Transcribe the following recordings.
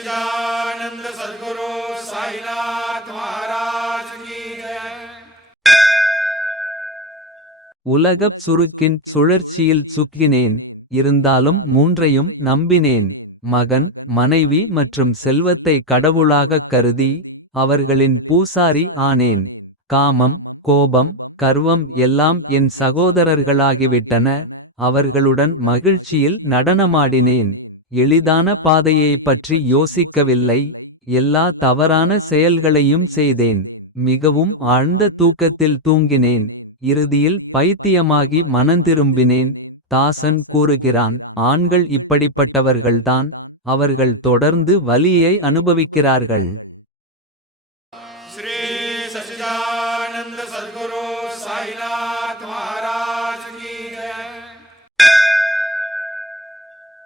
सच्चिदानंद सद्गुरु साईनाथ महाराज की जय। உலகப் சுருக்கின் சுழற்சியில் சுக்கினேன். இருந்தாலும் மூன்றையும் நம்பினேன். மகன், மனைவி மற்றும் செல்வத்தை கடவுளாகக் கருதி. அவர்களின் பூசாரி ஆனேன். காமம், கோபம், கர்வம் எல்லாம் என் சகோதரர்களாகிவிட்டன. அவர்களுடன் மகிழ்ச்சியில் நடனமாடினேன். எளிதான பாதையைப் பற்றி யோசிக்கவில்லை. எல்லா தவறான செயல்களையும் செய்தேன். மிகவும் ஆழ்ந்த தூக்கத்தில் தூங்கினேன். இறுதியில் பைத்தியமாகி மனந்திரும்பினேன். தாசன் கூறுகிறான், ஆண்கள் இப்படிப்பட்டவர்கள்தான். அவர்கள் தொடர்ந்து வலியை அனுபவிக்கிறார்கள். श्री सच्चिदानंद सद्गुरु साईनाथ महाराज की जय।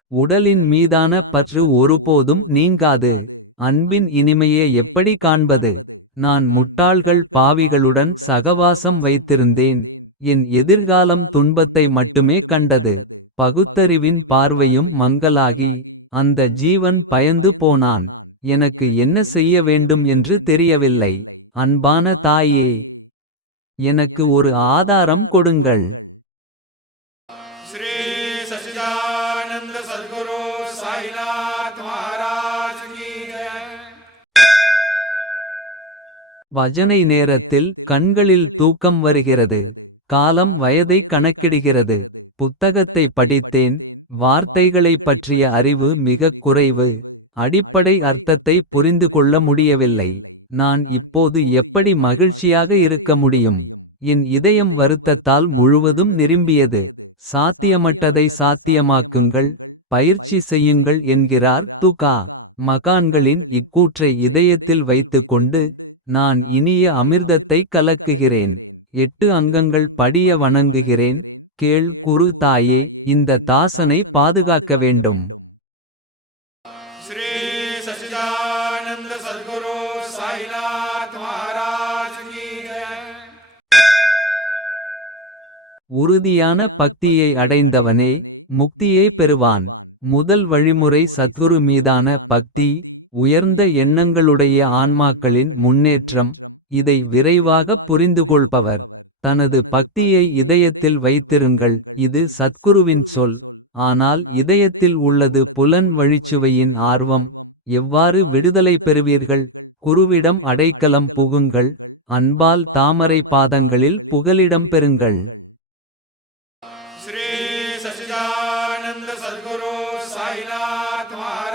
உடலின் மீதான பற்று ஒருபோதும் நீங்காது. அன்பின் இனிமையை எப்படி காண்பது. நான் முட்டாள்கள் பாவிகளுடன் சகவாசம் வைத்திருந்தேன். என் எதிர்காலம் துன்பத்தை மட்டுமே கண்டது. பகுத்தறிவின் பார்வையும் மங்கலாகி. அந்த ஜீவன் பயந்து போனான். எனக்கு என்ன செய்ய வேண்டும் என்று தெரியவில்லை. அன்பான தாயே, எனக்கு ஒரு ஆதாரம் கொடுங்கள். श्री सच्चिदानंद सद्गुरु साईनाथ महाराज की जय। பஜனை நேரத்தில் கண்களில் தூக்கம் வருகிறது. காலம் வயதை கணக்கிடுகிறது. புத்தகத்தை படித்தேன். வார்த்தைகளைப் பற்றிய அறிவு மிகக் குறைவு. அடிப்படை அர்த்தத்தை புரிந்து கொள்ள முடியவில்லை. நான் இப்போது எப்படி மகிழ்ச்சியாக இருக்க முடியும். என் இதயம் வருத்தத்தால் முழுவதும் நிரம்பியது. சாத்தியமற்றதை சாத்தியமாக்குங்கள். பயிற்சி செய்யுங்கள் என்கிறார் துகா. மகான்களின் இக்கூற்றை இதயத்தில் வைத்துக்கொண்டு. நான் இனிய அமிர்தத்தை கலக்குகிறேன். 8 அங்கங்கள் படிய வணங்குகிறேன். கேள் குரு தாயே, இந்த தாசனை பாதுகாக்க வேண்டும். श्री सच्चिदानंद सद्गुरु साईनाथ महाराज की जय। உறுதியான பக்தியை அடைந்தவனே முக்தியே பெறுவான். முதல் வழிமுறை சத்குரு மீதான பக்தி. உயர்ந்த எண்ணங்களுடைய ஆன்மாக்களின் முன்னேற்றம். இதை விரைவாகப் புரிந்துகொள்பவர். தனது பக்தியை இதயத்தில் வைத்திருங்கள். இது சத்குருவின் சொல். ஆனால் இதயத்தில் உள்ளது புலன் வழிச்சுவையின் ஆர்வம். எவ்வாறு விடுதலை பெறுவீர்கள். குருவிடம் அடைக்கலம் புகுங்கள். அன்பால் தாமரை பாதங்களில் புகலிடம் பெறுங்கள். श्री सच्चिदानंद सद्गुरु साईनाथ महाराज